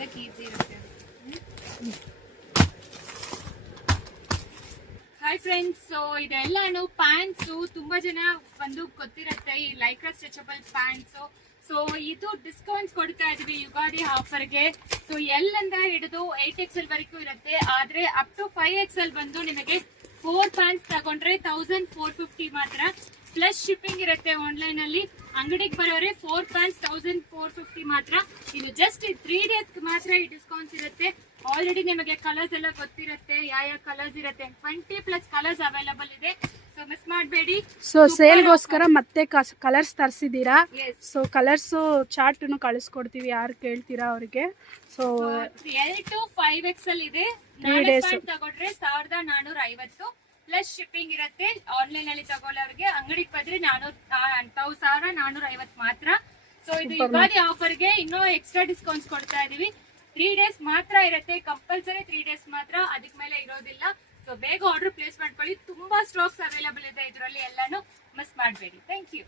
ಎತ್ತಕ್ಕೆ easy ಇರುತ್ತೆ. Hi friends, so ಇದೆಲ್ಲಾನು pants. ತುಂಬಾ ಜನ ಬಂದು ಗೊತ್ತಿರುತ್ತೆ ಈ ಲೈಕ್ರಾ ಸ್ಟ್ರೆಚಬಲ್ ಪ್ಯಾಂಟ್ಸು. ಸೊ ಇದು ಡಿಸ್ಕೌಂಟ್ಸ್ ಕೊಡ್ತಾ ಇದೀವಿ ಯುಗಾದಿ ಆಫರ್ಗೆ. ಸೊ ಎಲ್ ಅಂತ ಹಿಡಿದು 8XL ವರೆಗೂ ಇರುತ್ತೆ. ಆದ್ರೆ ಅಪ್ ಟು 5XL ಬಂದು ನಿಮಗೆ 4 ಪ್ಯಾಂಟ್ಸ್ ತಗೊಂಡ್ರೆ 1450 ಮಾತ್ರ. ಪ್ಲಸ್ ಶಿಪ್ಪಿಂಗ್ ಇರುತ್ತೆ ಆನ್ಲೈನ್ ಅಲ್ಲಿ. ಅಂಗಡಿಗೆ ಬರೋರೆ 4 ಪ್ಯಾಂಟ್ಸ್ 1450 ಮಾತ್ರ. ಇದು ಜಸ್ಟ್ 3 ಡೇಸ್ ಮಾತ್ರ ಈ ಡಿಸ್ಕೌಂಟ್ಸ್ ಇರುತ್ತೆ. ಆಲ್ರೆಡಿ ನಿಮಗೆ ಕಲರ್ಸ್ ಎಲ್ಲ ಗೊತ್ತಿರುತ್ತೆ, ಯಾವ ಕಲರ್ಸ್ ಇರುತ್ತೆ. 20+ ಕಲರ್ಸ್ ಅವೈಲಬಲ್ ಇದೆ. ಸೊ ಮಿಸ್ ಮಾಡಬೇಡಿ. ಸೊ ಸೇಲ್ಗೋಸ್ಕರ ಮತ್ತೆ ಕಲರ್ಸ್ ತರಿಸಿದ್ದೀರಾ. ಸೊ ಕಲರ್ಸ್ ಚಾರ್ಟ್ ಕಳಿಸ್ಕೊಡ್ತೀವಿ, ಯಾರು ಕೇಳ್ತೀರಾ ಅವ್ರಿಗೆ. ಸೊ L to 5XL ಇದೆ. 3 days ತಗೊಂಡ್ರೆ 1450 ಪ್ಲಸ್ ಶಿಪ್ಪಿಂಗ್ ಇರುತ್ತೆ. ಆನ್ಲೈನ್ ಅಲ್ಲಿ ತಗೊಳ್ಳೋರಿಗೆ ಅಂಗಡಿಗೆ ಬಂದ್ರೆ 1450 ಮಾತ್ರ. ಸೊ ಇದು ಯುಗಾದಿ ಆಫರ್ಗೆ ಇನ್ನೂ ಎಕ್ಸ್ಟ್ರಾ ಡಿಸ್ಕೌಂಟ್ಸ್ ಕೊಡ್ತಾ ಇದೀವಿ. 3 ಡೇಸ್ ಮಾತ್ರ ಇರುತ್ತೆ, ಕಂಪಲ್ಸರಿ 3 ಡೇಸ್ ಮಾತ್ರ, ಅದಕ್ಕೆ ಮೇಲೆ ಇರೋದಿಲ್ಲ. ಸೊ ಬೇಗ ಆರ್ಡರ್ ಪ್ಲೇಸ್ ಮಾಡ್ಕೊಳ್ಳಿ. ತುಂಬಾ ಸ್ಟಾಕ್ಸ್ ಅವೈಲಬಲ್ ಇದೆ ಇದರಲ್ಲಿ, ಎಲ್ಲಾನು ಮಿಸ್ ಮಾಡಬೇಡಿ. Thank you.